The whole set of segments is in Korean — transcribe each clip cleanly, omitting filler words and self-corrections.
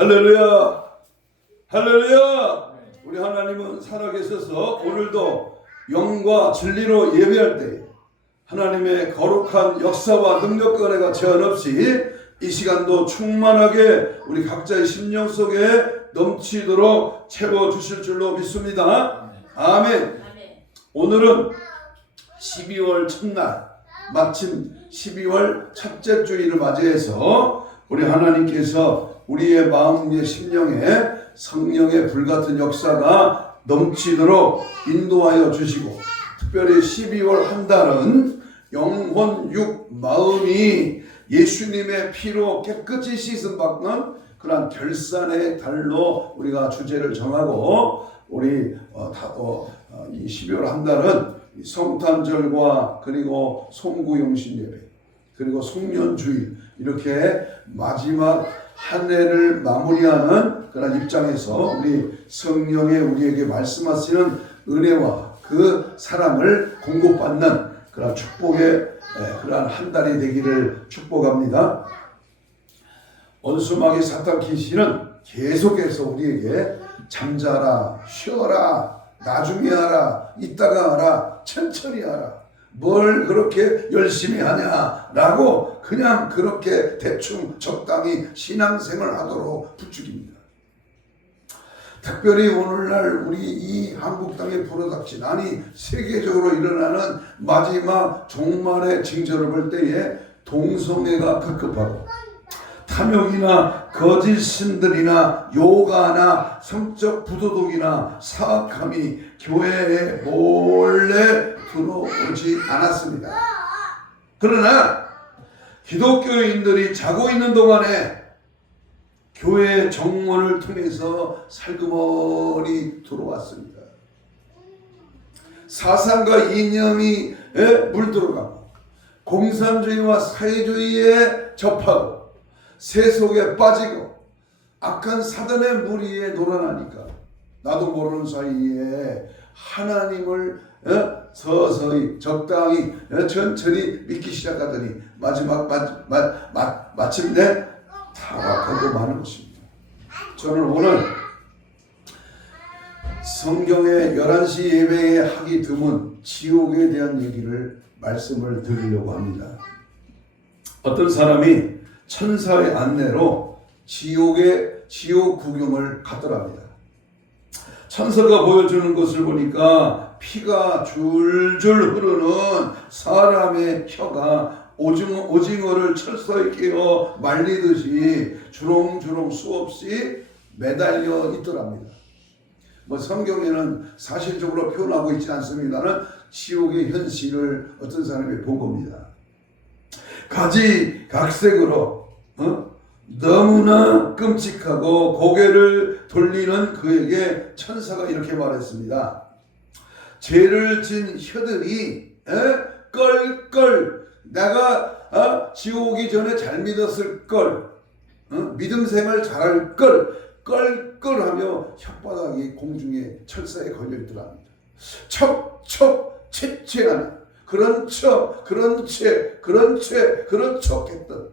할렐루야! 할렐루야! 우리 하나님은 살아계셔서 오늘도 영과 진리로 예배할 때 하나님의 거룩한 역사와 능력과 은혜가 제한 없이 이 시간도 충만하게 우리 각자의 심령 속에 넘치도록 채워주실 줄로 믿습니다. 아멘. 오늘은 12월 첫날, 마침 12월 첫째 주일을 맞이해서 우리 하나님께서 우리의 마음의 심령에 성령의 불같은 역사가 넘치도록 인도하여 주시고, 특별히 12월 한 달은 영혼, 육, 마음이 예수님의 피로 깨끗이 씻음 받는 그러한 결산의 달로 우리가 주제를 정하고, 우리 이 12월 한 달은 성탄절과 그리고 송구용신 예배 그리고 송년주일 이렇게 마지막 한 해를 마무리하는 그런 입장에서 우리 성령의 우리에게 말씀하시는 은혜와 그 사랑을 공급받는 그런 축복의 그런 한 달이 되기를 축복합니다. 원수마귀 사탄 귀신은 계속해서 우리에게 잠자라, 쉬어라, 나중에 하라, 이따가 하라, 천천히 하라, 뭘 그렇게 열심히 하냐라고 그냥 그렇게 대충 적당히 신앙생활 하도록 부추깁니다. 특별히 오늘날 우리 이 한국 땅에 불어닥친, 아니 세계적으로 일어나는 마지막 종말의 징조를 볼 때에 동성애가 급급하고 탐욕이나 거짓 신들이나 요가나 성적 부도덕이나 사악함이 교회에 몰래 들어오지 않았습니다. 그러나 기독교인들이 자고 있는 동안에 교회의 정원을 통해서 살그머니 들어왔습니다. 사상과 이념이 물들어가고 공산주의와 사회주의에 접하고 세속에 빠지고 악한 사단의 무리에 놀아나니까 나도 모르는 사이에 하나님을 서서히 적당히 천천히 믿기 시작하더니 마침내 타락하고 마는 것입니다. 저는 오늘 성경의 11시 예배에 하기 드문 지옥에 대한 얘기를 말씀을 드리려고 합니다. 어떤 사람이 천사의 안내로 지옥 구경을 갔더랍니다. 천사가 보여주는 것을 보니까 피가 줄줄 흐르는 사람의 혀가 오징어를 철사에 끼워 말리듯이 주렁주렁 수없이 매달려 있더랍니다. 성경에는 사실적으로 표현하고 있지 않습니다만 지옥의 현실을 어떤 사람이 본 겁니다. 가지각색으로 너무나 끔찍하고 고개를 돌리는 그에게 천사가 이렇게 말했습니다. 죄를 진 혀들이 껄껄 내가 지옥 오기 전에 잘 믿었을 걸, 믿음 생활 잘할 걸 껄껄하며 혓바닥이 공중에 철사에 걸려있더랍니다. 척척채채하는 그런 척 했던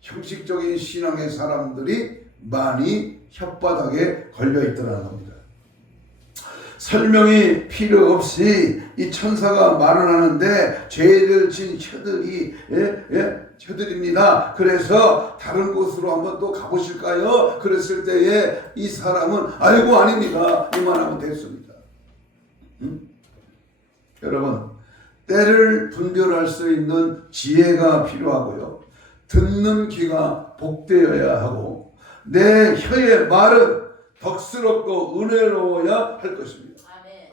형식적인 신앙의 사람들이 많이 혓바닥에 걸려있더라는 겁니다. 설명이 필요 없이 이 천사가 말을 하는데 죄를 진 혀들입니다. 그래서 다른 곳으로 한번 또 가보실까요? 그랬을 때에 이 사람은 아이고 아닙니다. 이만하면 됐습니다. 여러분, 때를 분별할 수 있는 지혜가 필요하고요. 듣는 귀가 복되어야 하고 내 혀의 말은 덕스럽고 은혜로워야 할 것입니다. 아멘.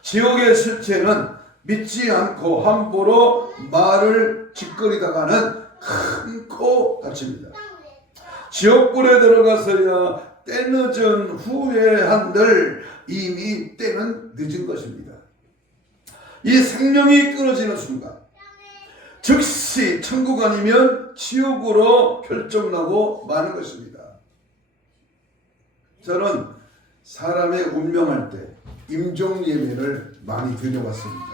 지옥의 실체는 믿지 않고 함부로 말을 짓거리다가는 큰 코 다칩니다. 지옥불에 들어가서야 때늦은 후회한들 이미 때는 늦은 것입니다. 이 생명이 끊어지는 순간 즉시 천국 아니면 지옥으로 결정나고 마는 것입니다. 저는 사람의 운명할 때 임종 예배를 많이 드려봤습니다.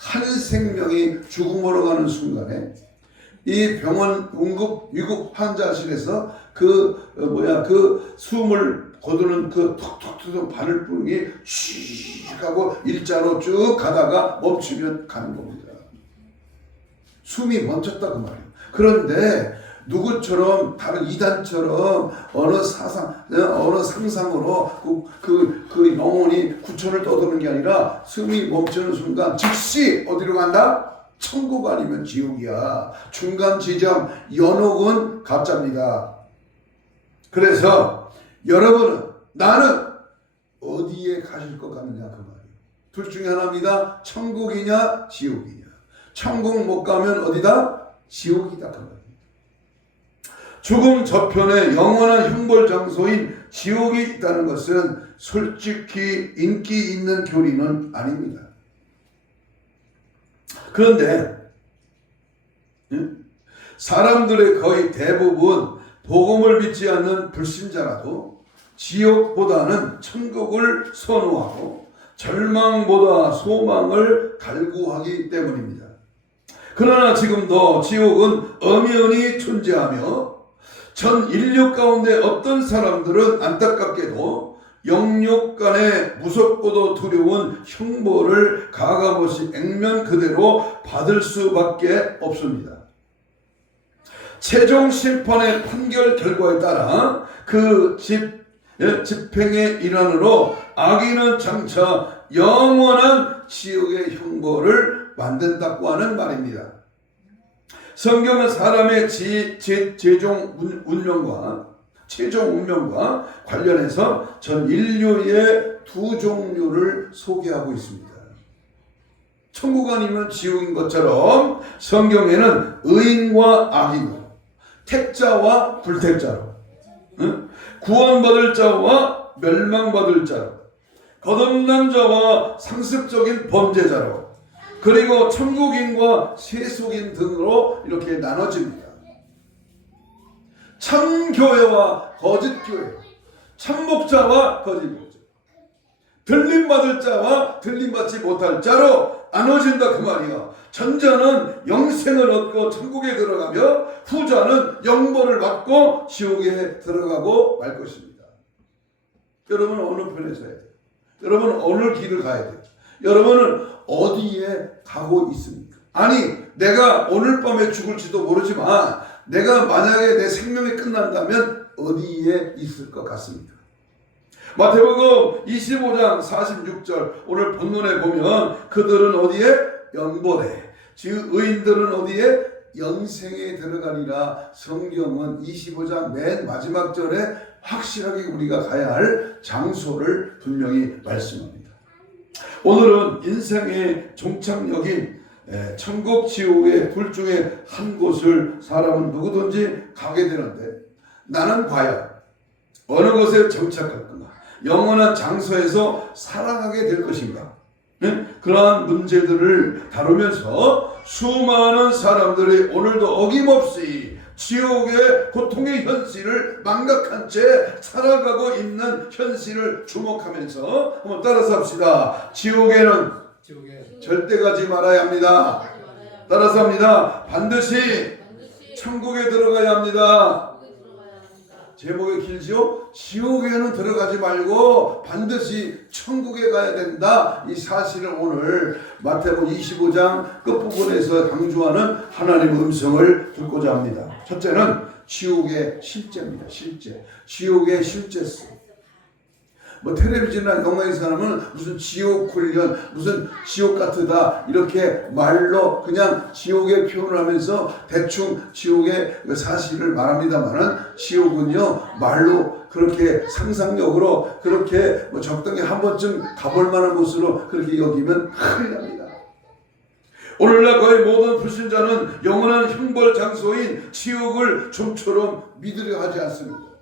한 생명이 죽음으로 가는 순간에 이 병원 응급 위급 환자실에서 그 숨을 거두는 그 톡톡 트는 바늘불이 슉 하고 일자로 쭉 가다가 멈추면 가는 겁니다. 숨이 멈췄다 그 말이에요. 그런데 누구처럼 다른 이단처럼 어느 상상으로 그 영혼이 구천을 떠도는 게 아니라 숨이 멈추는 순간 즉시 어디로 간다? 천국 아니면 지옥이야. 중간 지점 연옥은 가짜입니다. 그래서 여러분은 나는 어디에 가실 것 같느냐 그 말이에요. 둘 중에 하나입니다. 천국이냐 지옥이냐. 천국 못 가면 어디다? 지옥이다 그 말이에요. 죽음 저편에 영원한 형벌 장소인 지옥이 있다는 것은 솔직히 인기 있는 교리는 아닙니다. 그런데 사람들의 거의 대부분 복음을 믿지 않는 불신자라도 지옥보다는 천국을 선호하고 절망보다 소망을 갈구하기 때문입니다. 그러나 지금도 지옥은 엄연히 존재하며 전 인류 가운데 어떤 사람들은 안타깝게도 영육 간의 무섭고도 두려운 형벌을 가감없이 액면 그대로 받을 수밖에 없습니다. 최종 심판의 판결 결과에 따라 그 집행의 일환으로 악인은 장차 영원한 지옥의 형벌을 만든다고 하는 말입니다. 성경은 사람의 최종 운명과 관련해서 전 인류의 두 종류를 소개하고 있습니다. 천국 아니면 지옥인 것처럼 성경에는 의인과 악인, 택자와 불택자로, 구원받을 자와 멸망받을 자로, 거듭난 자와 상습적인 범죄자로, 그리고 천국인과 세속인 등으로 이렇게 나눠집니다. 참교회와 거짓교회, 참목자와 거짓목자, 들림받을 자와 들림받지 못할 자로 나눠진다 그 말이야. 전자는 영생을 얻고 천국에 들어가며 후자는 영벌을 받고 지옥에 들어가고 말 것입니다. 여러분은 어느 편에 서야 돼요? 여러분은 어느 길을 가야 돼요? 여러분은 어디에 가고 있습니까? 아니 내가 오늘 밤에 죽을지도 모르지만 내가 만약에 내 생명이 끝난다면 어디에 있을 것 같습니까? 마태복음 25장 46절 오늘 본문에 보면 그들은 어디에? 영벌에, 즉 의인들은 어디에? 영생에 들어가리라. 성경은 25장 맨 마지막 절에 확실하게 우리가 가야 할 장소를 분명히 말씀합니다. 오늘은 인생의 종착역인 천국 지옥의 둘 중에 한 곳을 사람은 누구든지 가게 되는데 나는 과연 어느 곳에 정착할 건가? 영원한 장소에서 살아가게 될 것인가? 그러한 문제들을 다루면서 수많은 사람들이 오늘도 어김없이 지옥의 고통의 현실을 망각한 채 살아가고 있는 현실을 주목하면서 한번 따라서 합시다. 지옥에 절대 가지 말아야 합니다. 따라서 합니다. 반드시 천국에 들어가야 합니다. 제목이 길죠? 지옥에는 들어가지 말고 반드시 천국에 가야 된다. 이 사실을 오늘 마태복음 25장 끝부분에서 강조하는 하나님의 음성을 듣고자 합니다. 첫째는 지옥의 실제입니다. 실제. 지옥의 실제성. 텔레비전이나 영화에서 하면 무슨 지옥 훈련, 무슨 지옥 같으다 이렇게 말로 그냥 지옥의 표현을 하면서 대충 지옥의 사실을 말합니다만은 지옥은요 말로 그렇게 상상력으로 그렇게 적당히 한 번쯤 가볼 만한 곳으로 그렇게 여기면 큰일 납니다. 오늘날 거의 모든 불신자는 영원한 형벌 장소인 지옥을 좀처럼 믿으려 하지 않습니다.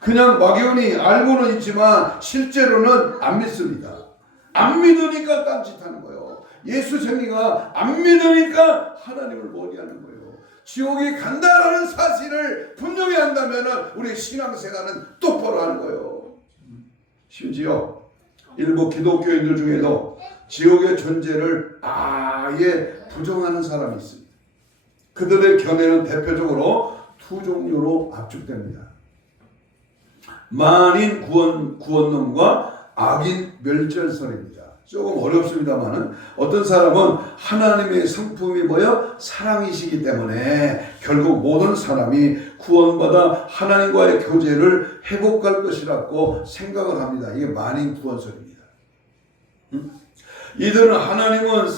그냥 막연히 알고는 있지만 실제로는 안 믿습니다. 안 믿으니까 딴짓하는 거예요. 예수 생리가 안 믿으니까 하나님을 멀리하는 거예요. 지옥에 간다라는 사실을 분명히 한다면 우리 신앙생활은 똑바로 하는 거예요. 심지어 일부 기독교인들 중에도 지옥의 존재를 아예 부정하는 사람이 있습니다. 그들의 견해는 대표적으로 두 종류로 압축됩니다. 만인 구원론과 악인 멸절설입니다. 조금 어렵습니다만은 어떤 사람은 하나님의 성품이 뭐요? 사랑이시기 때문에 결국 모든 사람이 구원받아 하나님과의 교제를 회복할 것이라고 생각을 합니다. 이게 만인 구원설입니다. 이들은 하나님은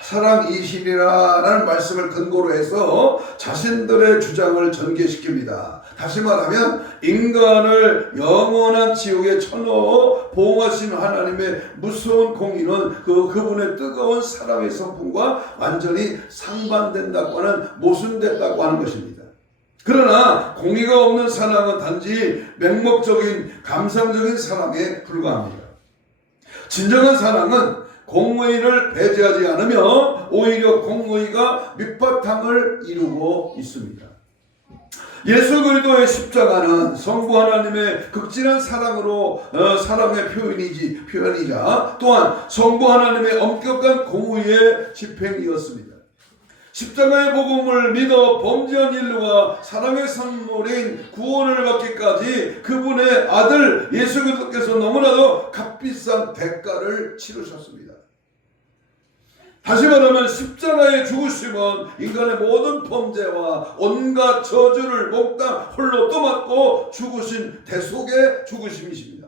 사랑이시리라라는 말씀을 근거로 해서 자신들의 주장을 전개시킵니다. 다시 말하면 인간을 영원한 지옥에 쳐넣어 보호하신 하나님의 무서운 공의는 그분의 뜨거운 사랑의 성품과 완전히 상반된다고 하는, 모순됐다고 하는 것입니다. 그러나 공의가 없는 사랑은 단지 맹목적인 감상적인 사랑에 불과합니다. 진정한 사랑은 공의를 배제하지 않으며 오히려 공의가 밑바탕을 이루고 있습니다. 예수 그리스도의 십자가는 성부 하나님의 극진한 사랑의 표현이자 또한 성부 하나님의 엄격한 공의의 집행이었습니다. 십자가의 복음을 믿어 범죄한 인류가 사랑의 선물인 구원을 받기까지 그분의 아들 예수 그리스도께서 너무나도 값비싼 대가를 치르셨습니다. 다시 말하면 십자가의 죽으심은 인간의 모든 범죄와 온갖 저주를 몽땅 홀로 떠맡고 죽으신 대속의 죽으심이십니다.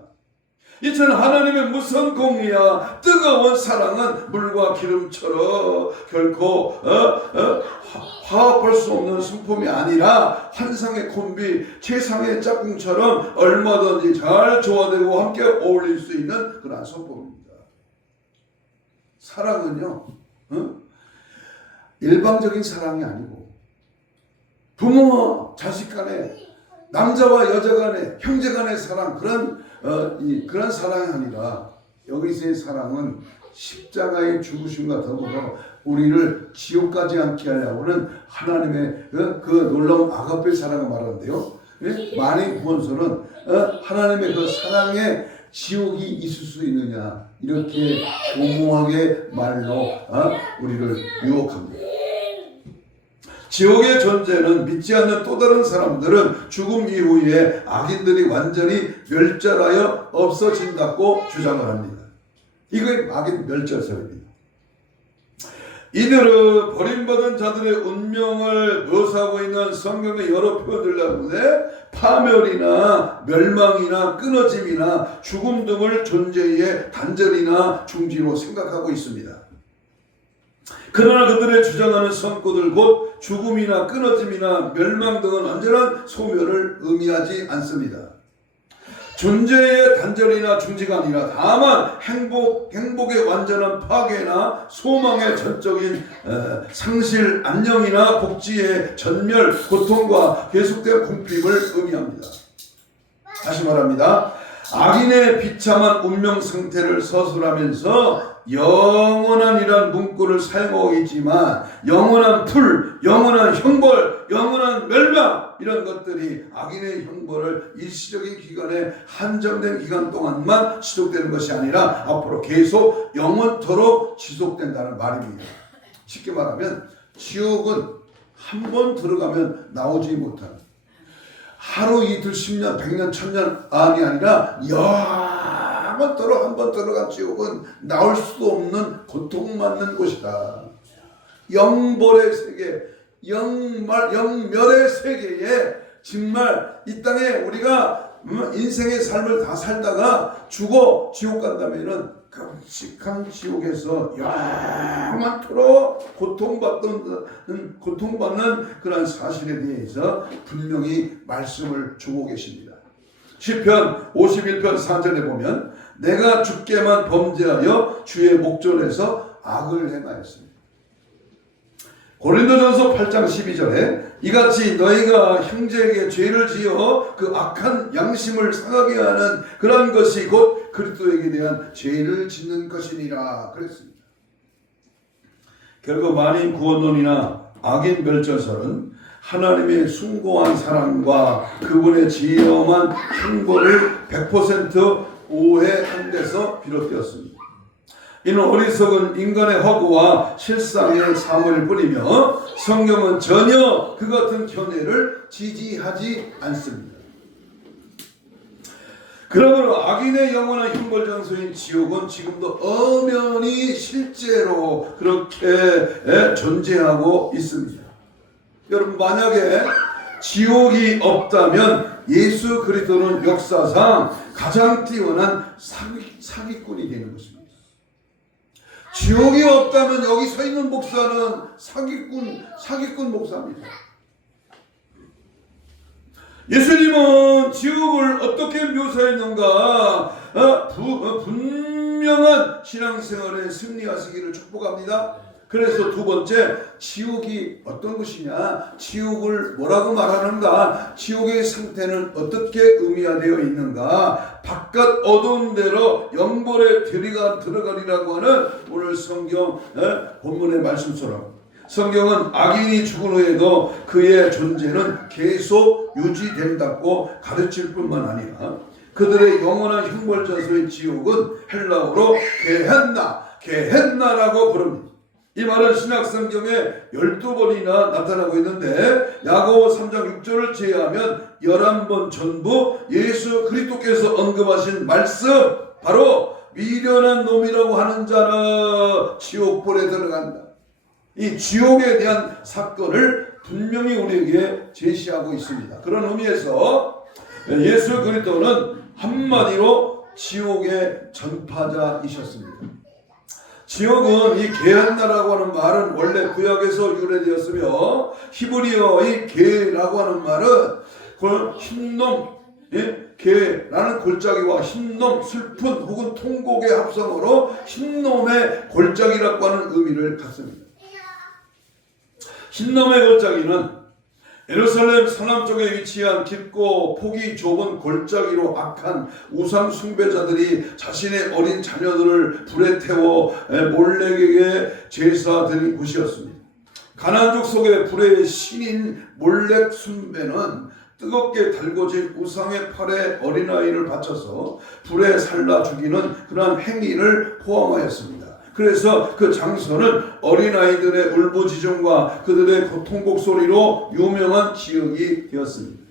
이처럼 하나님의 무서운 공의와 뜨거운 사랑은 물과 기름처럼 결코 화합할 수 없는 성품이 아니라 환상의 콤비, 최상의 짝꿍처럼 얼마든지 잘 조화되고 함께 어울릴 수 있는 그런 성품입니다. 사랑은요, 일방적인 사랑이 아니고 부모와 자식 간에, 남자와 여자 간에, 형제 간의 사랑, 그런 사랑이 아니라 여기서의 사랑은 십자가의 죽으심과 더불어 우리를 지옥 가지 않게 하려고는 하나님의 그 놀라운 아가페 사랑을 말하는데요. 만인 구원서는 하나님의 그 사랑에 지옥이 있을 수 있느냐, 이렇게 교모하게 말로 우리를 유혹합니다. 지옥의 존재는 믿지 않는 또 다른 사람들은 죽음 이후에 악인들이 완전히 멸절하여 없어진다고 주장을 합니다. 이게 악인 멸절설입니다. 이들은 버림받은 자들의 운명을 묘사하고 있는 성경의 여러 표현들 가운데 파멸이나 멸망이나 끊어짐이나 죽음 등을 존재의 단절이나 중지로 생각하고 있습니다. 그러나 그들의 주장하는 선고들 곧 죽음이나 끊어짐이나 멸망 등은 언제나 소멸을 의미하지 않습니다. 존재의 단절이나 중지가 아니라 다만 행복의 완전한 파괴나 소망의 전적인 상실, 안녕이나 복지의 전멸, 고통과 계속된 궁핍을 의미합니다. 다시 말합니다. 악인의 비참한 운명 상태를 서술하면서 영원한이란 문구를 사용하고 있지만 영원한 풀, 영원한 형벌, 영원한 멸망, 이런 것들이 악인의 형벌을 일시적인 기간에 한정된 기간 동안만 지속되는 것이 아니라 앞으로 계속 영원토록 지속된다는 말입니다. 쉽게 말하면 지옥은 한 번 들어가면 나오지 못하는, 하루 이틀 10년 100년 1000년 안이 아니라 영원토록 한 번 들어간 지옥은 나올 수도 없는 고통받는 곳이다. 영벌의 세계, 영멸의 세계에 정말 이 땅에 우리가 인생의 삶을 다 살다가 죽어 지옥 간다면은 끔찍한 지옥에서 영원토록 고통받는 그런 사실에 대해서 분명히 말씀을 주고 계십니다. 시편 51편 4절에 보면 내가 주께만 범죄하여 주의 목전에서 악을 행하였습니다. 고린도전서 8장 12절에 이같이 너희가 형제에게 죄를 지어 그 악한 양심을 상하게 하는 그런 것이 곧 그리스도에게 대한 죄를 짓는 것이니라 그랬습니다. 결국 만인 구원론이나 악인 멸절설은 하나님의 숭고한 사랑과 그분의 지엄한 형벌을 100% 오해한 데서 비롯되었습니다. 이는 어리석은 인간의 허구와 실상의 사물일 뿐이며 성경은 전혀 그 같은 견해를 지지하지 않습니다. 그러므로 악인의 영원한 형벌장소인 지옥은 지금도 엄연히 실제로 그렇게 존재하고 있습니다. 여러분, 만약에 지옥이 없다면 예수 그리스도는 역사상 가장 뛰어난 사기꾼이 되는 것입니다. 지옥이 없다면 여기 서 있는 목사는 사기꾼 목사입니다. 예수님은 지옥을 어떻게 묘사했는가? 분명한 신앙생활에 승리하시기를 축복합니다. 그래서 두 번째, 지옥이 어떤 것이냐? 지옥을 뭐라고 말하는가? 지옥의 상태는 어떻게 의미화되어 있는가? 바깥 어두운 데로 영벌에 들어가리라고 하는 오늘 성경 본문의 말씀처럼 성경은 악인이 죽은 후에도 그의 존재는 계속 유지된다고 가르칠 뿐만 아니라 그들의 영원한 형벌자소인 지옥은 헬라어로 게헨나라고 부릅니다. 이 말은 신약성경에 12번이나 나타나고 있는데 야고보 3장 6절을 제외하면 11번 전부 예수 그리스도께서 언급하신 말씀, 바로 미련한 놈이라고 하는 자는 지옥불에 들어간다. 이 지옥에 대한 사건을 분명히 우리에게 제시하고 있습니다. 그런 의미에서 예수 그리스도는 한마디로 지옥의 전파자이셨습니다. 지옥은 이 게헨나라고 하는 말은 원래 구약에서 유래되었으며 히브리어의 게라고 하는 말은 그 흰놈, 게라는 골짜기와 흰놈, 슬픈 혹은 통곡의 합성어로 흰놈의 골짜기라고 하는 의미를 갖습니다. 흰놈의 골짜기는 예루살렘 서남쪽에 위치한 깊고 폭이 좁은 골짜기로 악한 우상 숭배자들이 자신의 어린 자녀들을 불에 태워 몰렉에게 제사드린 곳이었습니다. 가나안족 속의 불의 신인 몰렉 숭배는 뜨겁게 달궈진 우상의 팔에 어린아이를 바쳐서 불에 살라 죽이는 그러한 행위를 포함하였습니다. 그래서 그 장소는 어린아이들의 울부짖음과 그들의 고통곡 소리로 유명한 지역이 되었습니다.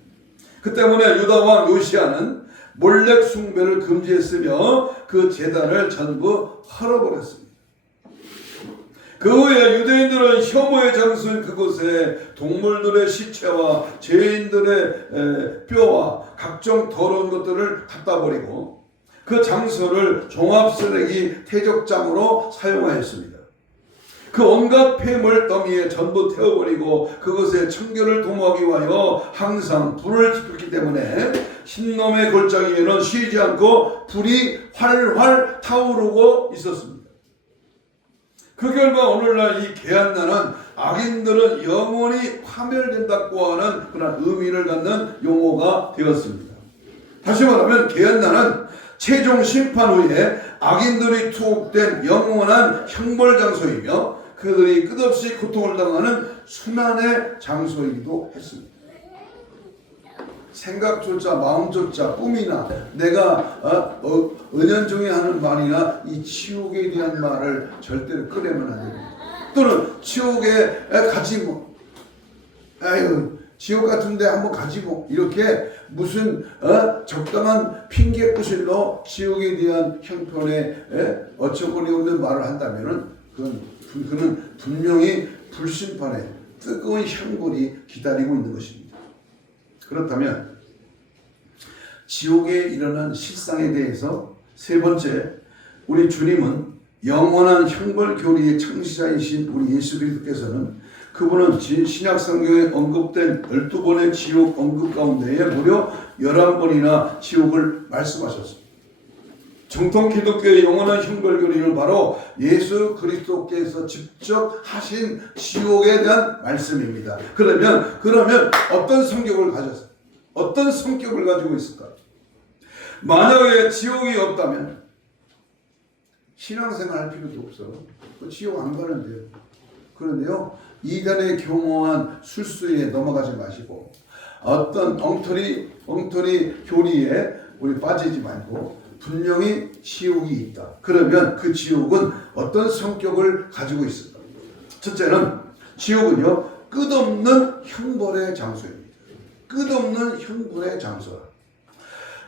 그 때문에 유다왕 요시아는 몰렉 숭배를 금지했으며 그 제단을 전부 헐어버렸습니다. 그 후에 유대인들은 혐오의 장소인 그곳에 동물들의 시체와 죄인들의 뼈와 각종 더러운 것들을 갖다 버리고 그 장소를 종합쓰레기 퇴적장으로 사용하였습니다. 그 온갖 폐물 더미에 전부 태워버리고 그것에 청결을 도모하기 위하여 항상 불을 지폈기 때문에 흰놈의 골짜기에는 쉬지 않고 불이 활활 타오르고 있었습니다. 그 결과 오늘날 이 게헨나는 악인들은 영원히 파멸된다고 하는 그런 의미를 갖는 용어가 되었습니다. 다시 말하면 게헨나는 최종 심판 후에 악인들이 투옥된 영원한 형벌 장소이며 그들이 끝없이 고통을 당하는 순환의 장소이기도 했습니다. 생각조차 마음조차 꿈이나 내가 은연중에 하는 말이나 이 지옥에 대한 말을 절대로 꺼내면 안 됩니다. 또는 지옥에 가지 지옥 같은데 한번 가지고 이렇게 무슨 적당한 핑계구실로 지옥에 대한 형편에 어처구니 없는 말을 한다면은 그는 분명히 불심판에 뜨거운 형벌이 기다리고 있는 것입니다. 그렇다면 지옥에 일어난 실상에 대해서 세 번째, 우리 주님은 영원한 형벌 교리의 창시자이신 우리 예수 그리스도께서는 그분은 신약성경에 언급된 12번의 지옥 언급 가운데에 무려 11번이나 지옥을 말씀하셨습니다. 정통 기독교의 영원한 형벌 교리는 바로 예수 그리스도께서 직접 하신 지옥에 대한 말씀입니다. 그러면 어떤 성격을 가졌어요? 어떤 성격을 가지고 있을까요? 만약에 지옥이 없다면 신앙생활 할 필요도 없어요. 지옥 안 가는데요. 그런데요, 이단의 교모한 술수에 넘어가지 마시고 어떤 엉터리 교리에 우리 빠지지 말고 분명히 지옥이 있다. 그러면 그 지옥은 어떤 성격을 가지고 있을까? 첫째는 지옥은요, 끝없는 형벌의 장소입니다. 끝없는 형벌의 장소라.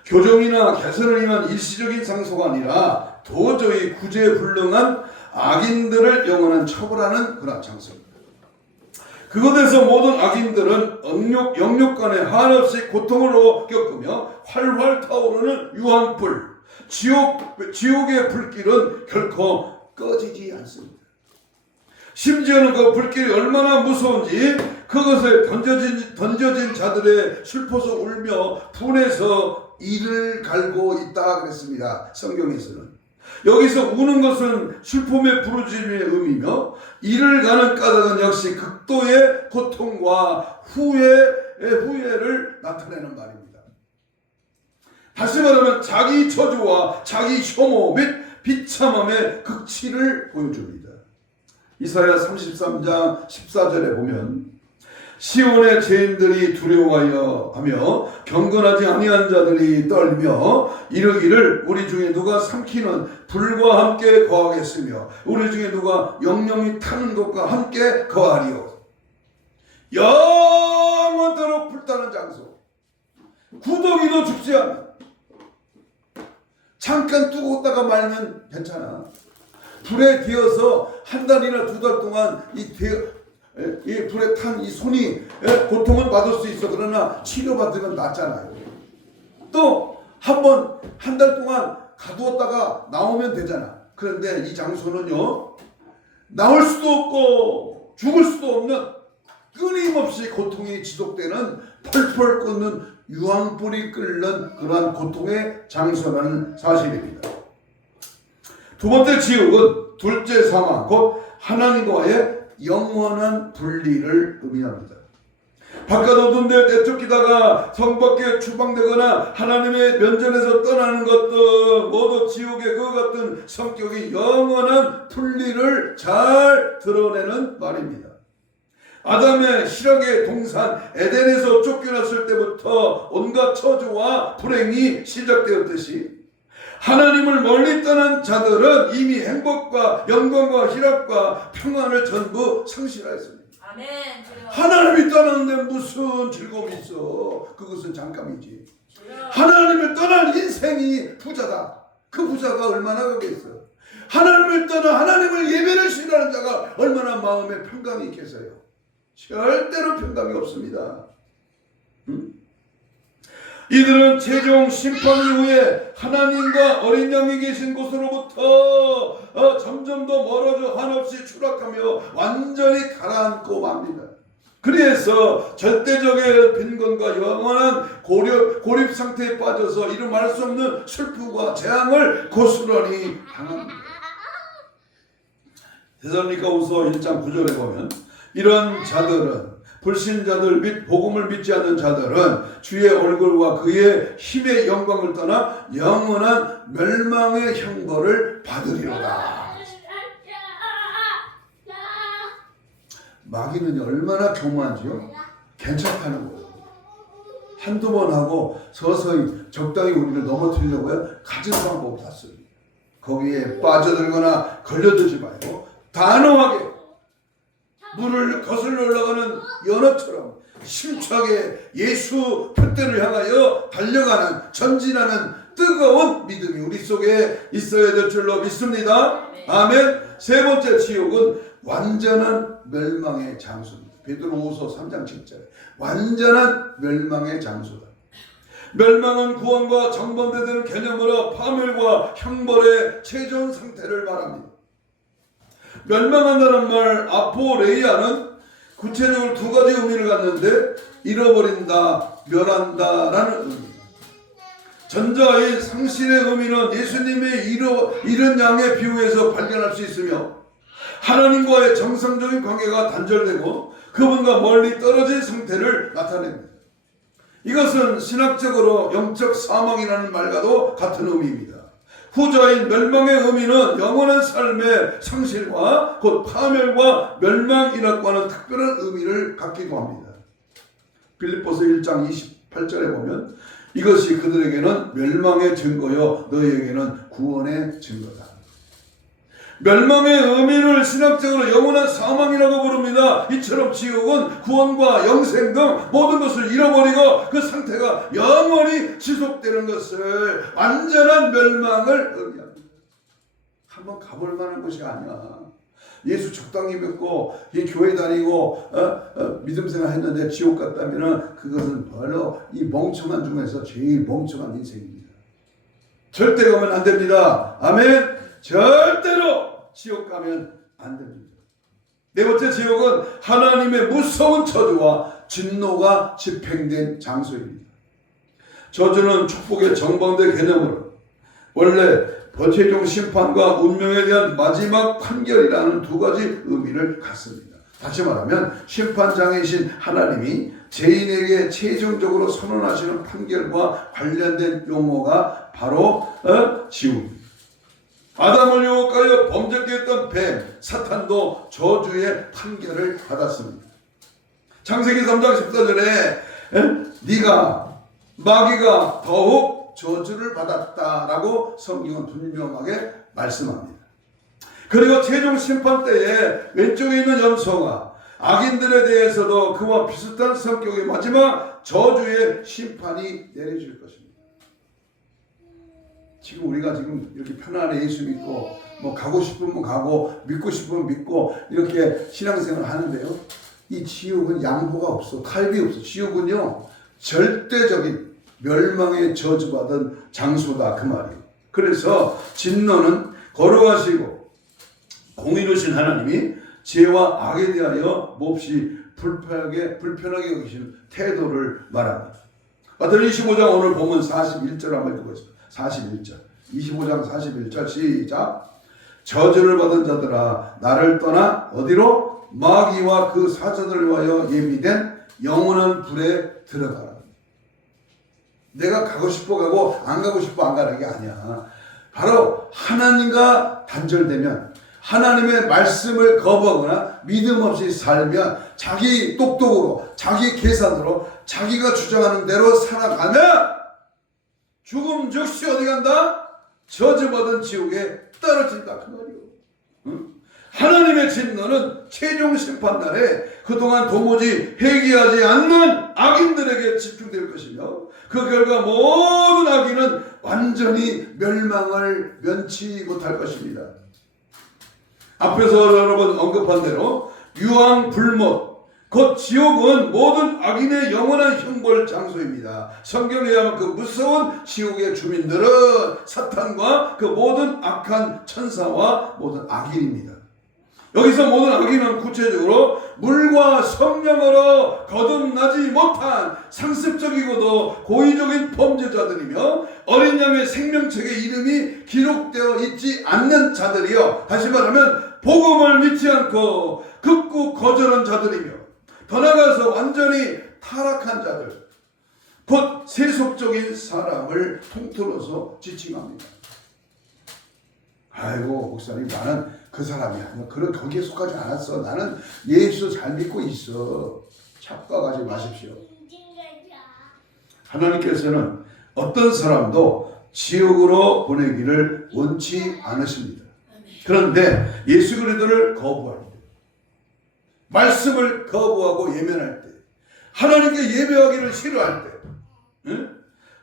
교정이나 개선을 위한 일시적인 장소가 아니라 도저히 구제불능한 악인들을 영원한 처벌하는 그런 장소입니다. 그곳에서 모든 악인들은 영육간에 한없이 고통을 겪으며 활활 타오르는 유황불, 지옥의 불길은 결코 꺼지지 않습니다. 심지어는 그 불길이 얼마나 무서운지 그것에 던져진 자들의 슬퍼서 울며 분해서 이를 갈고 있다 그랬습니다. 성경에서는. 여기서 우는 것은 슬픔의 부르짖음의 의미며 이를 가는 까닭은 역시 극도의 고통과 후회를 나타내는 말입니다. 다시 말하면 자기 저주와 자기 혐오 및 비참함의 극치를 보여줍니다. 이사야 33장 14절에 보면 시온의 죄인들이 두려워하여 하며 경건하지 아니한 자들이 떨며 이르기를 우리 중에 누가 삼키는 불과 함께 거하겠으며 우리 중에 누가 영영이 타는 것과 함께 거하리요. 영원토록 불타는 장소, 구더기도 죽지 않아. 잠깐 뜨겁다가 말면 괜찮아. 불에 뒤어서 한 달이나 두 달 동안 이 불에 탄 이 손이 고통은 받을 수 있어. 그러나 치료받으면 낫잖아요. 또 한 달 동안 가두었다가 나오면 되잖아. 그런데 이 장소는요, 나올 수도 없고 죽을 수도 없는 끊임없이 고통이 지속되는 펄펄 끓는 유황불이 끓는 그러한 고통의 장소라는 사실입니다. 두 번째 지옥은 둘째 사망, 곧 하나님과의 영원한 분리를 의미합니다. 바깥 어두운 데 내쫓기다가 성 밖에 추방되거나 하나님의 면전에서 떠나는 것도 모두 지옥의 그 같은 성격이 영원한 분리를 잘 드러내는 말입니다. 아담의 실학의 동산 에덴에서 쫓겨났을 때부터 온갖 저주와 불행이 시작되었듯이 하나님을 멀리 떠난 자들은 이미 행복과 영광과 희락과 평안을 전부 상실하였습니다. 아멘. 하나님이 떠나는데 무슨 즐거움이 있어? 그것은 잠깐이지. 하나님을 떠난 인생이 부자다. 그 부자가 얼마나 거겠어? 하나님을 떠나 하나님을 예배를 싫어하는 자가 얼마나 마음에 평강이 있겠어요? 절대로 평강이 없습니다. 이들은 최종 심판 이후에 하나님과 어린 양이 계신 곳으로부터 점점 더 멀어져 한없이 추락하며 완전히 가라앉고 맙니다. 그래서 절대적인 빈곤과 영원한 고립 상태에 빠져서 이루 말할 수 없는 슬픔과 재앙을 고스란히 당합니다. 데살로니가후서 1장 9절에 보면 이런 자들은 불신자들 및 복음을 믿지 않는 자들은 주의 얼굴과 그의 힘의 영광을 떠나 영원한 멸망의 형벌을 받으리로다. 마귀는 얼마나 교만하지요? 괜찮다는 거예요. 한두 번 하고 서서히 적당히 우리를 넘어뜨리려고요. 가진 방법 다 씁니다. 거기에 빠져들거나 걸려들지 말고 단호하게 물을 거슬러 올라가는 연어처럼 심차게 예수 표대를 향하여 달려가는 전진하는 뜨거운 믿음이 우리 속에 있어야 될 줄로 믿습니다. 아멘. 세 번째 지옥은 완전한 멸망의 장소입니다. 베드로후서 3장 7절 완전한 멸망의 장소다. 멸망은 구원과 정반대되는 개념으로 파멸과 형벌의 최종 상태를 말합니다. 멸망한다는 말 아포레이아는 구체적으로 두 가지 의미를 갖는데 잃어버린다, 멸한다라는 의미입니다. 전자의 상실의 의미는 예수님의 잃은 양의 비유에서 발견할 수 있으며 하나님과의 정상적인 관계가 단절되고 그분과 멀리 떨어진 상태를 나타냅니다. 이것은 신학적으로 영적 사망이라는 말과도 같은 의미입니다. 후자인 멸망의 의미는 영원한 삶의 상실과 곧 파멸과 멸망이라고하는 특별한 의미를 갖기도 합니다. 빌립보서 1장 28절에 보면 이것이 그들에게는 멸망의 증거요 너희에게는 구원의 증거다. 멸망의 의미를 신학적으로 영원한 사망이라고 부릅니다. 이처럼 지옥은 구원과 영생 등 모든 것을 잃어버리고 그 상태가 영원히 지속되는 것을 완전한 멸망을 의미합니다. 한번 가볼 만한 곳이 아니야. 예수 적당히 믿고 이 교회 다니고 믿음 생활 했는데 지옥 갔다면 그것은 바로 이 멍청한 중에서 제일 멍청한 인생입니다. 절대 가면 안 됩니다. 아멘. 절대로 지옥 가면 안 됩니다. 네 번째, 지옥은 하나님의 무서운 저주와 진노가 집행된 장소입니다. 저주는 축복의 정반대 개념으로 원래 최종 심판과 운명에 대한 마지막 판결이라는 두 가지 의미를 갖습니다. 다시 말하면 심판장이신 하나님이 죄인에게 최종적으로 선언하시는 판결과 관련된 용어가 바로 지옥입니다. 아담을 유혹하여 범죄케 했던 뱀, 사탄도 저주의 판결을 받았습니다. 창세기 3장 14절에 네가 마귀가 더욱 저주를 받았다라고 성경은 분명하게 말씀합니다. 그리고 최종 심판 때에 왼쪽에 있는 염소가 악인들에 대해서도 그와 비슷한 성격의 마지막 저주의 심판이 내려질 것입니다. 지금 우리가 지금 이렇게 편안하게 예수 믿고 뭐 가고 싶으면 가고 믿고 싶으면 믿고 이렇게 신앙생활을 하는데요. 이 지옥은 양보가 없어. 탈비 없어. 지옥은요 절대적인 멸망의 저주받은 장소다 그 말이에요. 그래서 진노는 거룩하시고 공의로우신 하나님이 죄와 악에 대하여 몹시 불편하게 여기시는 태도를 말합니다. 마태복음 25장 오늘 보면 41절 한번 읽어보겠습니다. 41절 25장 41절 시작. 저주를 받은 자들아 나를 떠나 어디로? 마귀와 그 사자들을 위하여 예비된 영원한 불에 들어가라. 내가 가고 싶어 가고 안 가고 싶어 안 가는 게 아니야. 바로 하나님과 단절되면 하나님의 말씀을 거부하거나 믿음 없이 살면 자기 똑똑으로 자기 계산으로 자기가 주장하는 대로 살아가면 죽음 즉시 어디 간다? 저주받은 지옥에 떨어진다 그 말이요. 응? 하나님의 진노는 최종 심판날에 그동안 도무지 회개하지 않는 악인들에게 집중될 것이며 그 결과 모든 악인은 완전히 멸망을 면치 못할 것입니다. 앞에서 여러분 언급한 대로 유황불못 곧 지옥은 모든 악인의 영원한 형벌 장소입니다. 성경에 의하면 그 무서운 지옥의 주민들은 사탄과 그 모든 악한 천사와 모든 악인입니다. 여기서 모든 악인은 구체적으로 물과 성령으로 거듭나지 못한 상습적이고도 고의적인 범죄자들이며 어린 양의 생명책에 이름이 기록되어 있지 않는 자들이요. 다시 말하면 복음을 믿지 않고 극구 거절한 자들이며 더 나아가서 완전히 타락한 자들, 곧 세속적인 사람을 통틀어서 지칭합니다. 아이고 목사님 나는 그 사람이 아니야. 그런 거기에 속하지 않았어. 나는 예수 잘 믿고 있어. 착각하지 마십시오. 하나님께서는 어떤 사람도 지옥으로 보내기를 원치 않으십니다. 그런데 예수 그리스도를 거부합니다. 말씀을 거부하고 예면할 때, 하나님께 예배하기를 싫어할 때,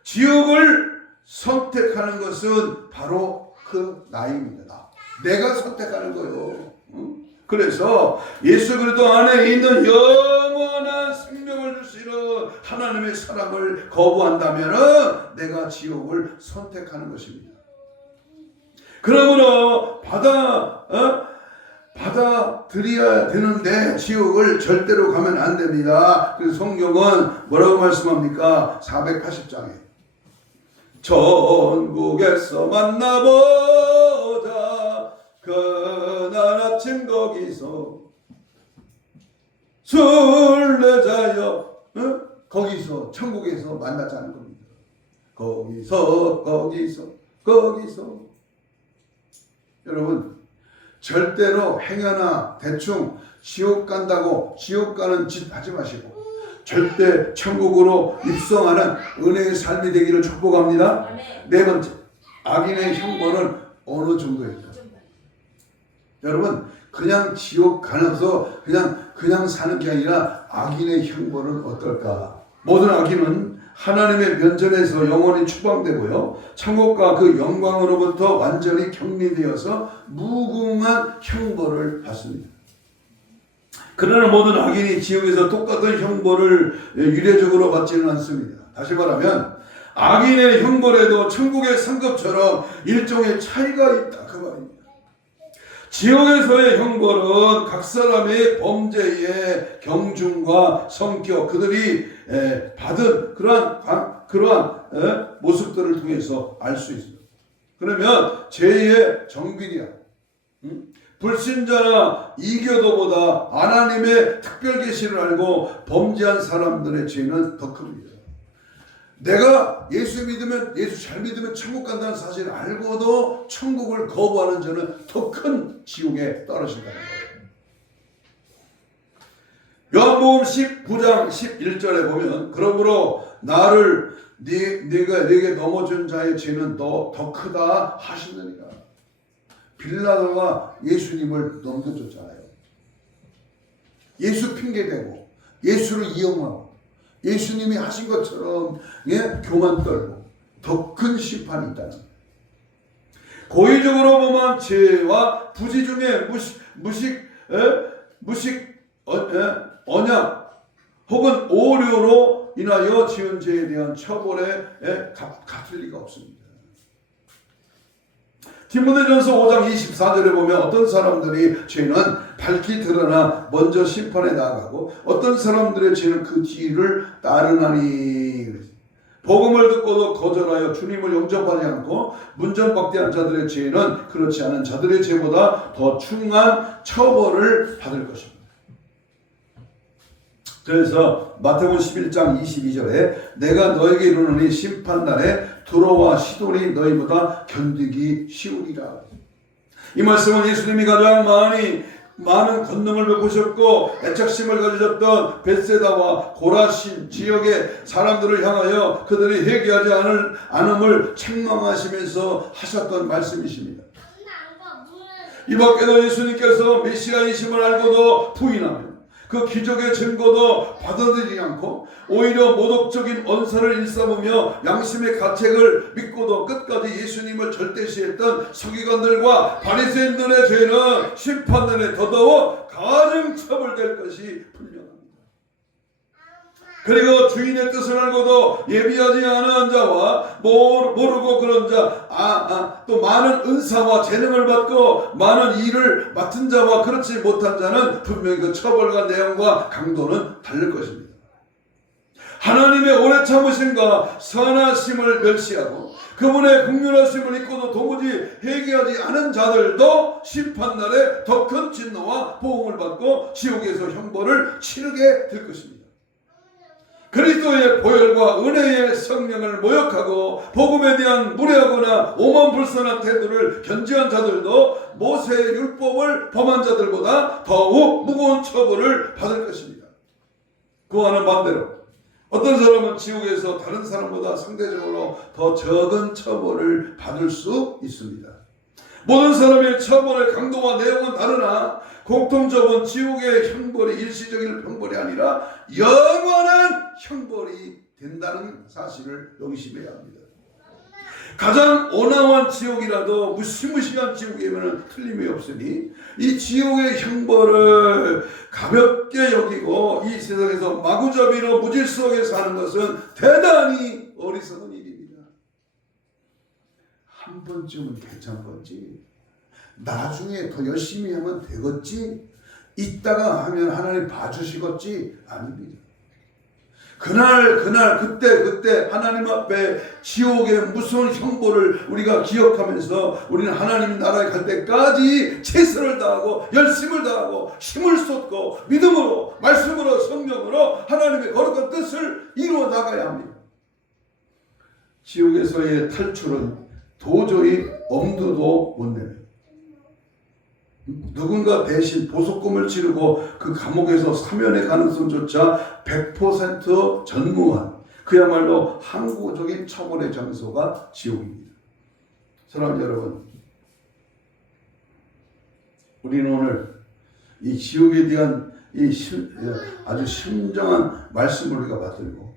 지옥을 선택하는 것은 바로 그 나입니다. 내가 선택하는 거예요. 그래서 예수 그리스도 안에 있는 영원한 생명을 주시는 하나님의 사랑을 거부한다면 내가 지옥을 선택하는 것입니다. 그러므로 받아들여야 되는데 지옥을 절대로 가면 안 됩니다. 그래서 성경은 뭐라고 말씀합니까? 480장에 천국에서 만나보자 그날 아침 거기서 순례자여 거기서 천국에서 만나자는 겁니다. 거기서 여러분 절대로 행여나 대충 지옥 간다고 지옥 가는 짓 하지 마시고 절대 천국으로 입성하는 은혜의 삶이 되기를 축복합니다. 네 번째, 악인의 형벌은 어느 정도일까? 여러분, 그냥 지옥 가면서 그냥 사는 게 아니라 악인의 형벌은 어떨까? 모든 악인은 하나님의 면전에서 영원히 추방되고요, 천국과 그 영광으로부터 완전히 격리되어서 무궁한 형벌을 받습니다. 그러나 모든 악인이 지옥에서 똑같은 형벌을 유례적으로 받지는 않습니다. 다시 말하면 악인의 형벌에도 천국의 상급처럼 일종의 차이가 있다, 그 말입니다. 지옥에서의 형벌은 각 사람의 범죄의 경중과 성격, 그들이 받은 그러한 모습들을 통해서 알 수 있습니다. 그러면 죄의 정비리야, 불신자나 이교도보다 하나님의 특별 계시를 알고 범죄한 사람들의 죄는 더 큽니다. 내가 예수 잘 믿으면 천국 간다는 사실을 알고도 천국을 거부하는 자는 더 큰 지옥에 떨어진다는 거예요. 요한복음 19장 11절에 보면, 그러므로 나를 내게 넘어준 자의 죄는 더 크다 하시느니라. 빌라도가 예수님을 넘겨줬잖아요. 예수 핑계대고 예수를 이용하고 예수님이 하신 것처럼 교만 떨고 더 큰 심판이 있다는 거예요. 고의적으로 범한 죄와 부지 중에 언약 혹은 오류로 인하여 지은 죄에 대한 처벌에 같을 리가 없습니다. 디모데전서 5장 24절에 보면 어떤 사람들이 죄는 밝히 드러나 먼저 심판에 나아가고 어떤 사람들의 죄는 그 뒤를 따르나니. 복음을 듣고도 거절하여 주님을 영접하지 않고 문전박대한 자들의 죄는 그렇지 않은 자들의 죄보다 더 충한 처벌을 받을 것입니다. 그래서 마태복음 11장 22절에 내가 너에게 이르노니 심판날에 두로와 시돈이 너희보다 견디기 쉬우리라. 이 말씀은 예수님이 가장 많은 권능을 베푸셨고 애착심을 가지셨던 벳세다와 고라신 지역의 사람들을 향하여 그들이 회개하지 않음을 책망하시면서 하셨던 말씀이십니다. 이 밖에도 예수님께서 메시아이심을 알고도 부인하며 그 기적의 증거도 받아들이지 않고 오히려 모독적인 언사를 일삼으며 양심의 가책을 믿고도 끝까지 예수님을 절대시했던 서기관들과 바리새인들의 죄는 심판날에 더더욱 가중 처벌될 것이 분명합니다. 그리고 주인의 뜻을 알고도 예비하지 않은 자와 모르고 그런 자, 또 많은 은사와 재능을 받고 많은 일을 맡은 자와 그렇지 못한 자는 분명히 그 처벌과 내용과 강도는 다를 것입니다. 하나님의 오래 참으심과 선하심을 멸시하고 그분의 긍휼하심을 잊고도 도무지 회개하지 않은 자들도 심판날에 더 큰 진노와 보응을 받고 지옥에서 형벌을 치르게 될 것입니다. 그리스도의 보혈과 은혜의 성령을 모욕하고 복음에 대한 무례하거나 오만불선한 태도를 견지한 자들도 모세의 율법을 범한 자들보다 더욱 무거운 처벌을 받을 것입니다. 그와는 반대로 어떤 사람은 지옥에서 다른 사람보다 상대적으로 더 적은 처벌을 받을 수 있습니다. 모든 사람의 처벌의 강도와 내용은 다르나 공통점은 지옥의 형벌이 일시적인 형벌이 아니라 영원한 형벌이 된다는 사실을 명심해야 합니다. 가장 온화한 지옥이라도 무시무시한 지옥이면 틀림이 없으니 이 지옥의 형벌을 가볍게 여기고 이 세상에서 마구잡이로 무질서하게 사는 것은 대단히 어리석은 일입니다. 한 번쯤은 괜찮겠지, 나중에 더 열심히 하면 되겠지, 이따가 하면 하나님 봐주시겠지, 아닙니다. 그때 하나님 앞에 지옥의 무서운 형벌을 우리가 기억하면서 우리는 하나님 나라에 갈 때까지 최선을 다하고 열심을 다하고 힘을 쏟고 믿음으로 말씀으로 성령으로 하나님의 거룩한 뜻을 이루어 나가야 합니다. 지옥에서의 탈출은 도저히 엄두도 못 내요. 누군가 대신 보석금을 치르고 그 감옥에서 사면의 가능성조차 100% 전무한 그야말로 항구적인 처벌의 장소가 지옥입니다. 사랑하는 여러분, 우리는 오늘 이 지옥에 대한 아주 신정한 말씀을 우리가 받들고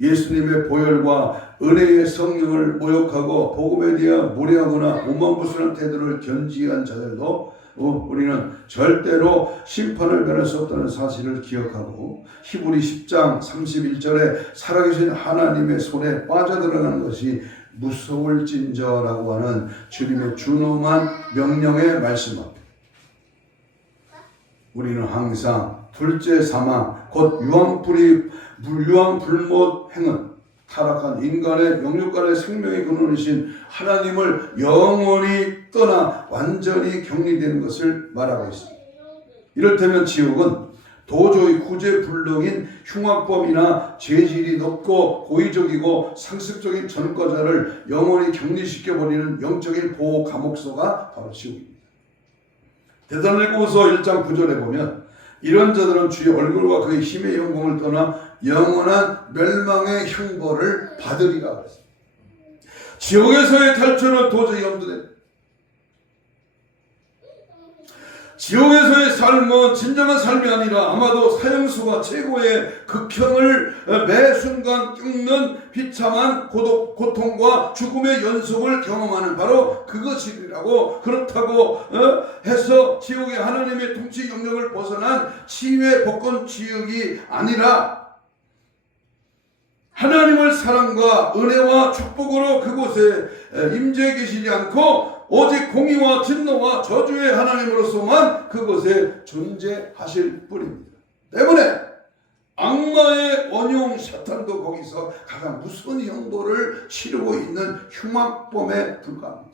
예수님의 보혈과 은혜의 성령을 모욕하고 복음에 대한 무례하거나 오만부순한 태도를 견지한 자들도 우리는 절대로 심판을 면할 수 없다는 사실을 기억하고 히브리 10장 31절에 살아계신 하나님의 손에 빠져들어가는 것이 무서울진저라고 하는 주님의 준엄한 명령의 말씀 앞에 우리는 항상 둘째 사망 곧 유황불못 행은 타락한 인간의 영육간의 생명의 근원이신 하나님을 영원히 떠나 완전히 격리되는 것을 말하고 있습니다. 이를테면 지옥은 도저히 구제불능인 흉악범이나 죄질이 높고 고의적이고 상습적인 전과자를 영원히 격리시켜버리는 영적인 보호 감옥소가 바로 지옥입니다. 데살로니가후서 1장 9절에 보면 이런 자들은 주의 얼굴과 그의 힘의 영광을 떠나 영원한 멸망의 형벌을 받으리라 그랬습니다. 지옥에서의 탈출은 도저히 염두됩니다. 지옥에서의 삶은 진정한 삶이 아니라 아마도 사형수가 최고의 극형을 매 순간 겪는 비참한 고통과 죽음의 연속을 경험하는 바로 그것이라고. 그렇다고 해서 지옥의 하나님의 통치 영역을 벗어난 치유의 복권 지옥이 아니라 하나님의 사랑과 은혜와 축복으로 그곳에 임재해 계시지 않고 오직 공의와 진노와 저주의 하나님으로서만 그곳에 존재하실 뿐입니다. 때문에 악마의 원흉 사탄도 거기서 가장 무서운 형벌을 치르고 있는 흉악범에 불과합니다.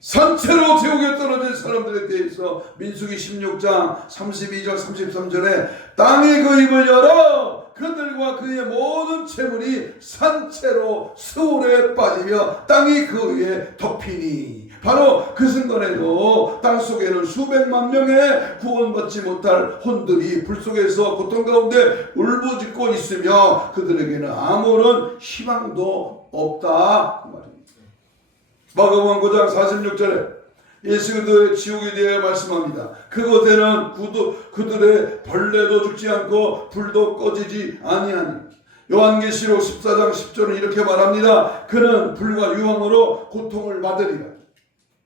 산채로 지옥에 떨어진 사람들에 대해서 민수기 16장 32절 33절에 땅이 그 입을 열어 그들과 그의 모든 재물이 산채로 수월에 빠지며 땅이 그 위에 덮이니 바로 그 순간에도 땅속에는 수백만 명의 구원받지 못할 혼들이 불 속에서 고통 가운데 울부짖고 있으며 그들에게는 아무런 희망도 없다 그 말입니다. 마가복음 9장 46절에 예수의 지옥에 대해 말씀합니다. 그곳에는 그들의 벌레도 죽지 않고 불도 꺼지지 아니하니. 요한계시록 14장 10절은 이렇게 말합니다. 그는 불과 유황으로 고통을 받으리라.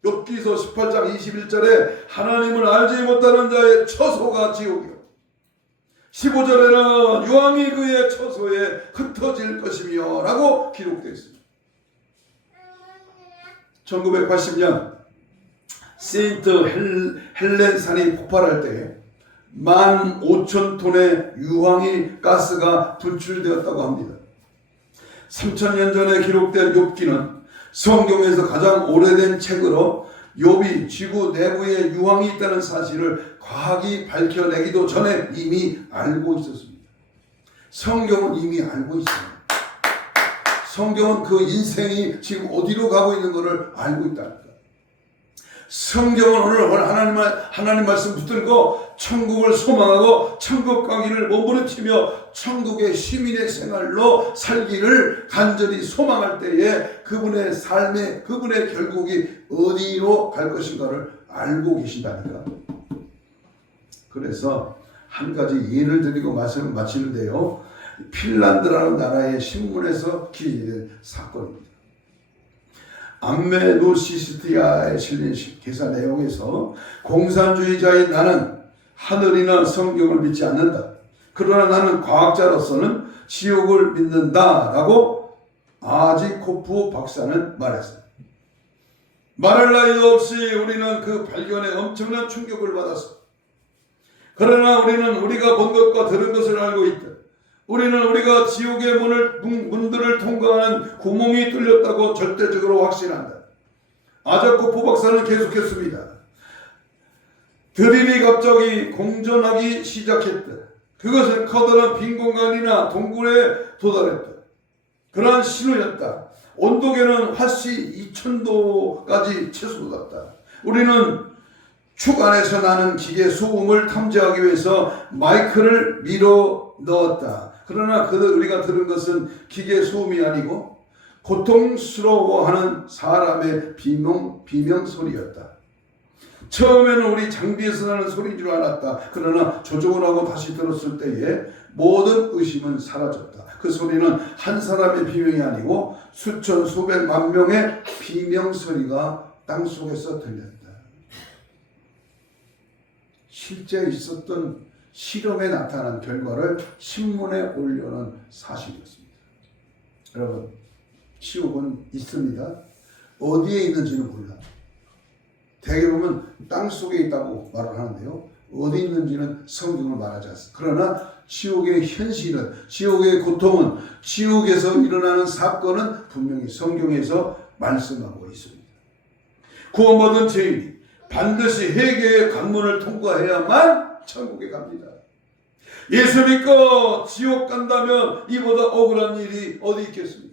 욥기서 18장 21절에 하나님을 알지 못하는 자의 처소가 지옥이요 15절에는 유황이 그의 처소에 흩어질 것이며 라고 기록되어 있습니다. 1980년 세인트 헬렌산이 폭발할 때 15,000톤의 유황이 가스가 분출되었다고 합니다. 3,000년 전에 기록된 욥기는 성경에서 가장 오래된 책으로 욥이 지구 내부에 유황이 있다는 사실을 과학이 밝혀내기도 전에 이미 알고 있었습니다. 성경은 이미 알고 있습니다. 성경은 그 인생이 지금 어디로 가고 있는 것을 알고 있다니까. 성경은 오늘 하나님 말씀 붙들고 천국을 소망하고 천국 가기를 몸부림치며 천국의 시민의 생활로 살기를 간절히 소망할 때에 그분의 삶의 그분의 결국이 어디로 갈 것인가를 알고 계신다니까. 그래서 한 가지 예를 드리고 말씀을 마치는데요. 핀란드라는 나라의 신문에서 기재된 사건입니다. 암메누시스티아에 실린 기사 내용에서 공산주의자인 나는 하늘이나 성경을 믿지 않는다. 그러나 나는 과학자로서는 지옥을 믿는다라고 아지코프 박사는 말했습니다. 말할 나위도 없이 우리는 그 발견에 엄청난 충격을 받았습니다. 그러나 우리는 우리가 본 것과 들은 것을 알고 있다. 우리는 우리가 지옥의 문들을 통과하는 구멍이 뚫렸다고 절대적으로 확신한다. 아자코프 박사는 계속했습니다. 드릴이 갑자기 공전하기 시작했다. 그것은 커다란 빈 공간이나 동굴에 도달했다. 그러한 신호였다. 온도계는 화씨 2000도까지 최소 닿았다. 우리는 축 안에서 나는 기계 소음을 탐지하기 위해서 마이크를 밀어 넣었다. 그러나 우리가 들은 것은 기계 소음이 아니고 고통스러워하는 사람의 비명 소리였다. 처음에는 우리 장비에서 나는 소리인 줄 알았다. 그러나 조종을 하고 다시 들었을 때에 모든 의심은 사라졌다. 그 소리는 한 사람의 비명이 아니고 수천 수백만 명의 비명 소리가 땅속에서 들렸다. 실제 있었던 실험에 나타난 결과를 신문에 올려놓은 사실이었습니다. 여러분, 지옥은 있습니다. 어디에 있는지는 몰라. 대개 보면 땅속에 있다고 말을 하는데요. 어디 있는지는 성경을 말하지 않습니다. 그러나 지옥의 현실은, 지옥의 고통은, 지옥에서 일어나는 사건은 분명히 성경에서 말씀하고 있습니다. 구원받은 죄인이 반드시 회개의 관문을 통과해야만 천국에 갑니다. 예수 믿고 지옥 간다면 이보다 억울한 일이 어디 있겠습니까?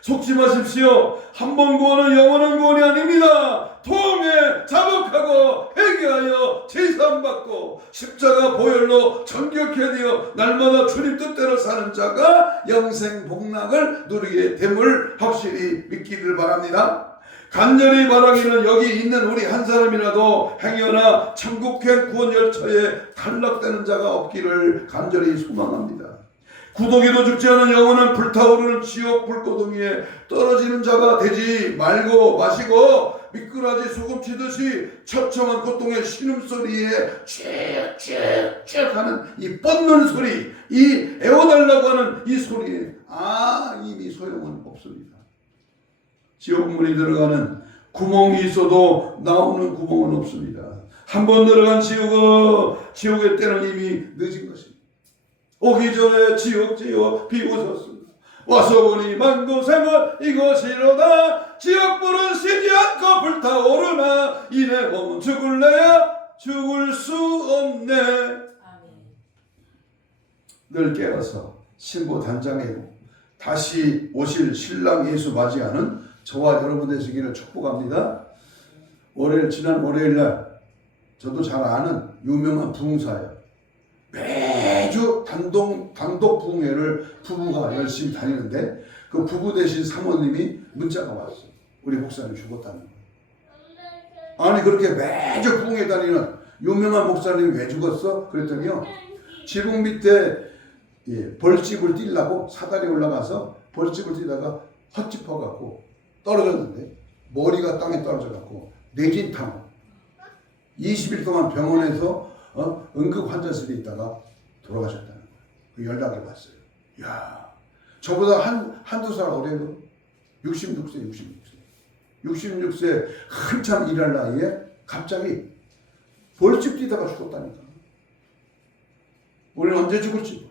속지 마십시오. 한 번 구원은 영원한 구원이 아닙니다. 통해 자복하고 회개하여 제사함 받고 십자가 보혈로 정결케 되어 날마다 주님 뜻대로 사는 자가 영생 복락을 누리게 됨을 확실히 믿기를 바랍니다. 간절히 바라기는 여기 있는 우리 한 사람이라도 행여나 천국행 구원 열차에 탈락되는 자가 없기를 간절히 소망합니다. 구더기도 죽지 않은 영원한 불타오르는 지옥 불고동이에 떨어지는 자가 되지 말고 마시고 미꾸라지 소금 치듯이 처참한 고통의 신음소리에 쭉 하는 이 뻗는 소리, 이 애워달라고 하는 이 소리에 이미 소용은 없습니다. 지옥문이 들어가는 구멍이 있어도 나오는 구멍은 없습니다. 한 번 들어간 지옥의 때는 이미 늦은 것입니다. 오기 전에 지옥 비웃었습니다. 와서 보니 만고생은 이것이로다. 지옥불은 쉬지 않고 불타오르나 이내 몸은 죽을래야 죽을 수 없네. 늘 깨어서 신부 단장이고 다시 오실 신랑 예수 맞이하는 저와 여러분 되시기를 축복합니다. 지난 월요일날 저도 잘 아는 유명한 부흥사예요. 매주 단독 부흥회를 부부가 열심히 다니는데 그 부부 되신 사모님이 문자가 왔어요. 우리 목사님 죽었다는 거예요. 아니 그렇게 매주 부흥회 다니는 유명한 목사님이 왜 죽었어? 그랬더니요. 지붕 밑에 벌집을 띄려고 사다리 올라가서 벌집을 뛰다가 헛짚어갖고 떨어졌는데 머리가 땅에 떨어져갖고 뇌진탕 20일 동안 병원에서 응급 환자실에 있다가 돌아가셨다는 거예요. 그 연락이 왔어요. 야, 저보다 한두 살 어려요. 66세 한참 일할 나이에 갑자기 벌집 뛰다가 죽었다니까. 우리는 언제 죽을지 몰라요.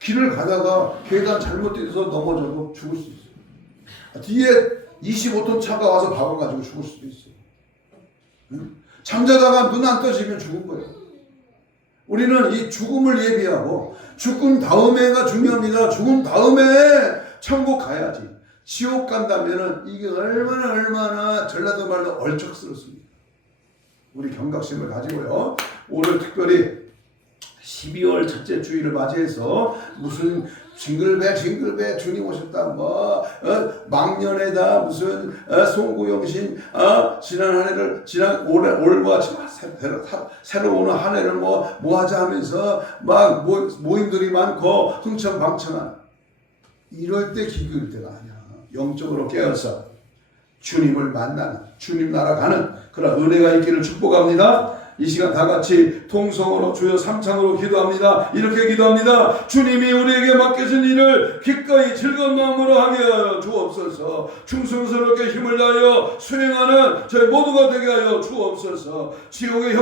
길을 가다가 계단 잘못 뛰어서 넘어져도 죽을 수 있어요. 뒤에 25톤 차가 와서 박아가지고 죽을 수도 있어요. 응? 잠자다가 눈 안 떠지면 죽은 거예요. 우리는 이 죽음을 예비하고 죽은 다음에가 중요합니다. 죽은 다음에 천국 가야지. 지옥 간다면은 이게 얼마나 전라도 말로 얼척스럽습니다. 우리 경각심을 가지고요. 오늘 특별히 12월 첫째 주일을 맞이해서 무슨 징글벨 주님 오셨다 망년에다 무슨 송구영신 지난 올과 새로 오는 한 해를 뭐 하자 하면서 막 모임들이 많고 흥청망청한 이럴 때 기도일 때가 아니야. 영적으로 깨어서 주님을 만나는 주님 나라 가는 그런 은혜가 있기를 축복합니다. 이 시간 다 같이 통성으로 주여 삼창으로 기도합니다. 이렇게 기도합니다. 주님이 우리에게 맡겨진 일을 기꺼이 즐거운 마음으로 하게 하여 주옵소서. 충성스럽게 힘을 다하여 수행하는 저희 모두가 되게 하여 주옵소서. 지옥의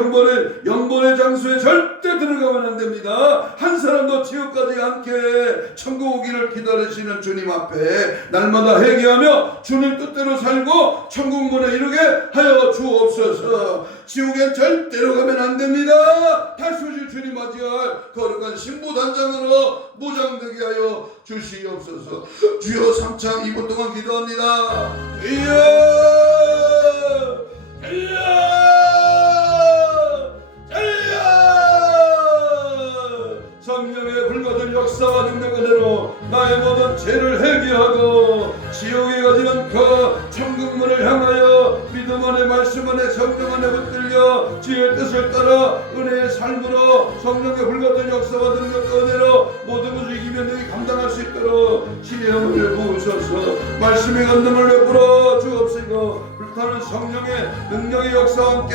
영번의 장소에 절대 들어가면 안 됩니다. 한 사람도 지옥 가지 않게 천국 오기를 기다리시는 주님 앞에 날마다 회개하며 주님 뜻대로 살고 천국 문에 이르게 하여 주옵소서. 지옥엔 절대로 내려가면 안 됩니다. 다시 오실 주님 맞이할 거룩한 신부단장으로 무장되게 하여 주시옵소서. 주여 3차 2분 동안 기도합니다. 주여 주여 주여 성령의 불같은 역사와 능력 그대로 나의 모든 죄를 회개하고 지옥에 가지 않고 천국문을 향하여 믿음 안에 말씀 안에 성령 안에 붙들려 주의 뜻을 따라 은혜의 삶으로 성령의 불같은 역사와 능력 그대로 모든 것을 이기며 너희 감당할 수 있도록 신의 영을 부으셔서 말씀의 건능을 베풀어 주옵시고 불타는 성령의 능력의 역사와 함께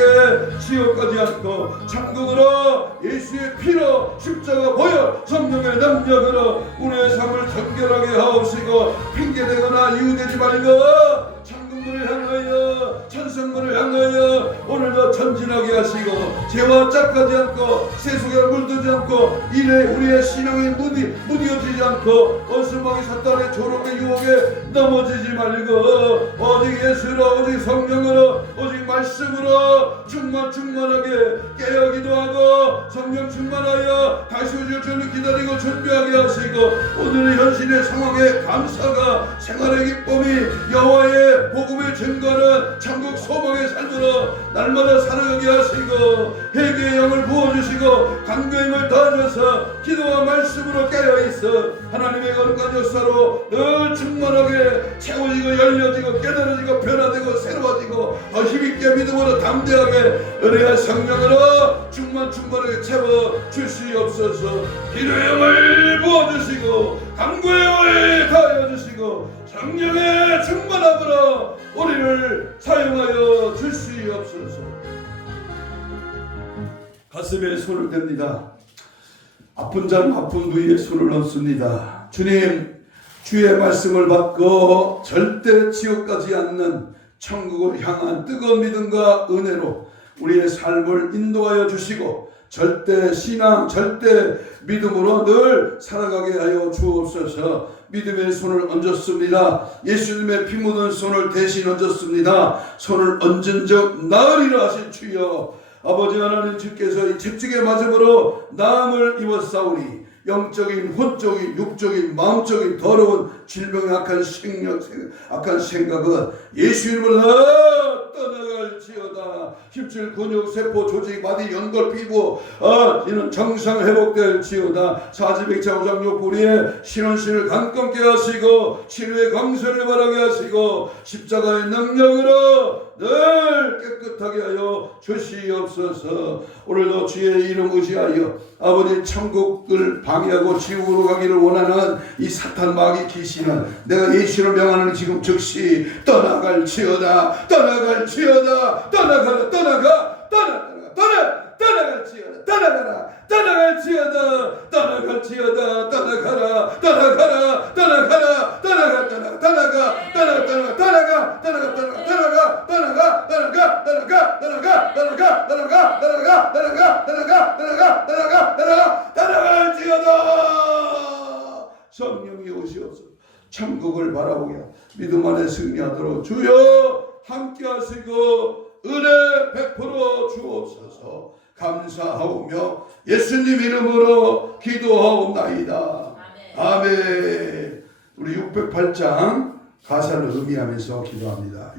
지옥 가지 않고 천국으로 예수의 피로 십자가 보여 성령의 능력으로 우리의 삶을 정결하게 하옵시고 핑계대거나 이유되지 말고 천국문을 향하여 천성문을 향하여 오늘도 전진하게 하시고 죄와 짝하지 않고 세속에 물들지 않고 이래 우리의 신앙이 무뎌지지 않고 원수마귀 사탄의 조롱의 유혹에 넘어지지 말고 오직 예수로 오직 성령으로 오직 말씀으로 충만하게 깨어 기도하고 성령 충만하여 다시 오실 주를 기다리고 준비하게 하시고 오늘의 현실의 상황에 감사가 생활의 기쁨이 여호와의 복음의 증거는 천국 소망의 삶으로 날마다 살아가게 하시고 회개의 영을 부어주시고 간구의 힘을 더하셔서 기도와 말씀으로 깨어있어 하나님의 거룩한 역사로 늘 충만하게 채워지고 열려지고 깨달아지고 변화되고 새로워지고 더 힘있게 믿음으로 담대하게 은혜와 성령으로 충만하게 채워 주시옵소서. 기도의 영을 부어주시고 간구의 영을 더하여주시고 성령의 충만함으로 우리를 사용하여 주시옵소서. 가슴에 손을 댑니다. 아픈 자는 아픈 부위에 손을 얹습니다. 주님, 주의 말씀을 받고 절대 지옥 가지 않는 천국을 향한 뜨거운 믿음과 은혜로 우리의 삶을 인도하여 주시고 절대 신앙, 절대 믿음으로 늘 살아가게 하여 주옵소서. 믿음의 손을 얹었습니다. 예수님의 피 묻은 손을 대신 얹었습니다. 손을 얹은 적 나으리라 하신 주여, 아버지 하나님 주께서 이 채찍의 맞음으로 나음을 입었사오니 영적인, 혼적인, 육적인, 마음적인 더러운 질병의 악한 생각은 예수 이름으로 떠나갈지어다. 힘줄 근육, 세포, 조직, 마디, 연골, 피부 이는 정상 회복될지어다. 사지백차 오장육 우리의 신원신을 강건케 하시고 치료의 강선을 바라게 하시고 십자가의 능력으로 늘 깨끗하게 하여 주시옵소서. 오늘도 주의 이름 의지하여 아버지 천국을 방해하고 지옥으로 가기를 원하는 이 사탄 마귀 귀신은 내가 예수로 명하는 지금 즉시 떠나갈지어다. 떠나갈지어다. 떠나가라. 떠나갈지어다. 떠나갈지어다. 떠나갈지어다. 떠나가라. 떠나갈지어다. 성령이 오시옵소서. 천국을 바라보게 믿음 안에 승리하도록 주여 함께 하시고 은혜 베풀어 주옵소서. 감사하오며 예수님 이름으로 기도하옵나이다. 아멘. 우리 608장 가사를 의미하면서 기도합니다.